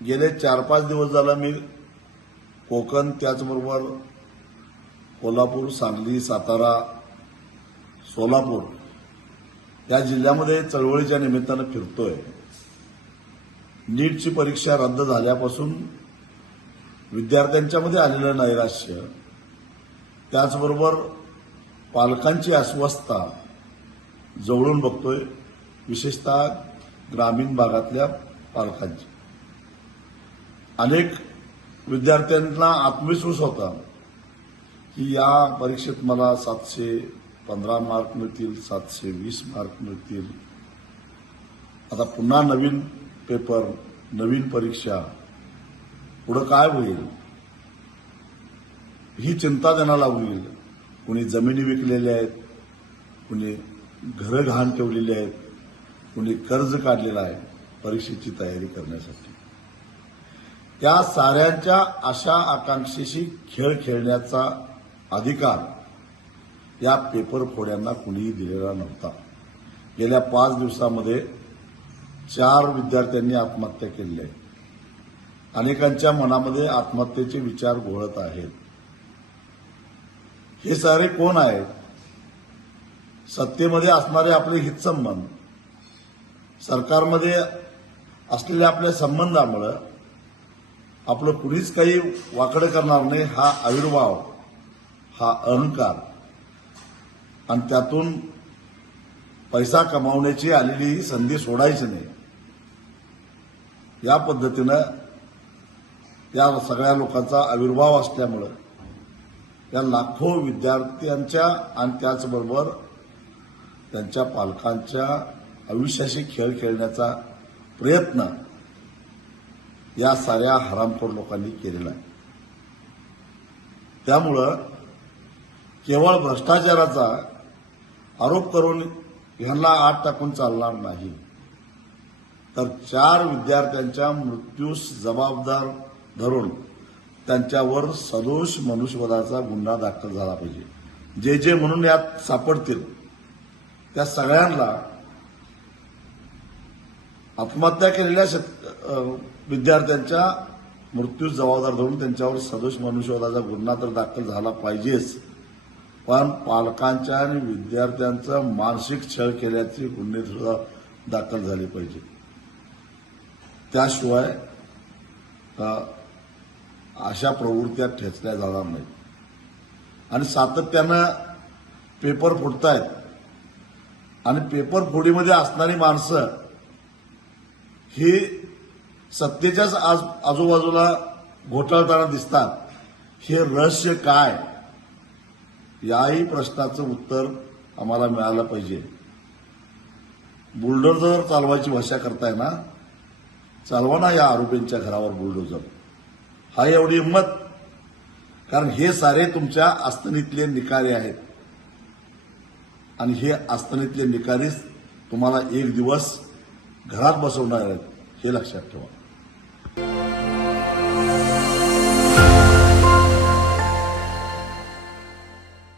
गेले 4-5 दिवस झाला मी कोकण त्याचबरोबर कोल्हापूर, सांगली, सातारा, सोलापूर या जिल्ह्यामध्ये चळवळीच्या निमित्तानं फिरतोय। नीटची परीक्षा रद्द झाल्यापासून विद्यार्थ्यांच्यामध्ये आलेलं नैराश्य, त्याचबरोबर पालकांची अस्वस्थता जवळून बघतोय, विशेषतः ग्रामीण भागातल्या पालकांची। अनेक विद्यार्थ्यांना आत्मविश्वास होता की या परीक्षेत मला 715 मार्क मिळतील, 720 मार्क मिळतील। आता पुन्हा नवीन पेपर, नवीन परीक्षा, पुढे काय होईल ही चिंता त्यांना लागली। कुणी जमिनी विकलेल्या आहेत, कुणी घरं गहाण ठेवलेली आहेत, कुणी कर्ज काढलेलं आहे परीक्षेची तयारी करण्यासाठी। त्या साऱ्यांच्या आशा आकांक्षेशी खेळ खेळण्याचा अधिकार या पेपर फोड्यांना कुणीही दिलेला नव्हता। गेल्या 5 दिवसामध्ये 4 विद्यार्थ्यांनी आत्महत्या केली आहे। अनेकांच्या मनामध्ये आत्महत्येचे विचार घोळत आहेत। हे सारे कोण आहेत? सत्तेमध्ये असणारे आपले हितसंबंध, सरकारमध्ये असलेल्या आपल्या संबंधामुळे आपलं कुणीच काही वाकडं करणार नाही हा आविर्भाव, हा अहंकार, आणि त्यातून पैसा कमावण्याची आलेली संधी सोडायची नाही, या पद्धतीनं या सगळ्या लोकांचा आविर्भाव असल्यामुळे या लाखो विद्यार्थ्यांच्या आणि त्याचबरोबर त्यांच्या पालकांच्या आयुष्याशी खेळ खेळण्याचा प्रयत्न या साऱ्या हरामखोर लोकांनी केलेला आहे। त्यामुळं केवळ भ्रष्टाचाराचा आरोप करून ह्यांना आत टाकून चालणार नाही, तर 4 विद्यार्थ्यांच्या मृत्यूस जबाबदार धरून त्यांच्यावर सदोष मनुष्यवधाचा गुन्हा दाखल झाला पाहिजे। जे जे म्हणून यात सापडतील त्या सगळ्यांना आत्महत्या केलेल्या विद्यार्थ्यांच्या मृत्यूस जबाबदार धरून त्यांच्यावर सदोष मनुष्यवधाचा गुन्हा तर दाखल झाला पाहिजेच, पण पालकांच्या आणि विद्यार्थ्यांचा मानसिक छळ केल्याचे गुन्हे सुद्धा दाखल झाले पाहिजे। त्याशिवाय अशा प्रवृत्त्या ठेचल्या जाणार नाहीत। आणि सातत्यानं पेपर फुटतायत आणि पेपर फोडीमध्ये असणारी माणसं ही सत्तेच्याच आजूबाजूला घोटाळताना दिसतात। हे रहस्य काय, याही प्रश्नाचं उत्तर आम्हाला मिळालं पाहिजे। बुलडोझर चालवायची भाषा करताय ना, चालवा ना या आरोपींच्या घरावर बुलडोझर। हा एवढी हिंमत? कारण हे सारे तुमच्या आस्थनीतले निकारी आहेत आणि हे आस्थनीतले निकारीच तुम्हाला एक दिवस घरात बसवणार आहेत, हे लक्षात ठेवा।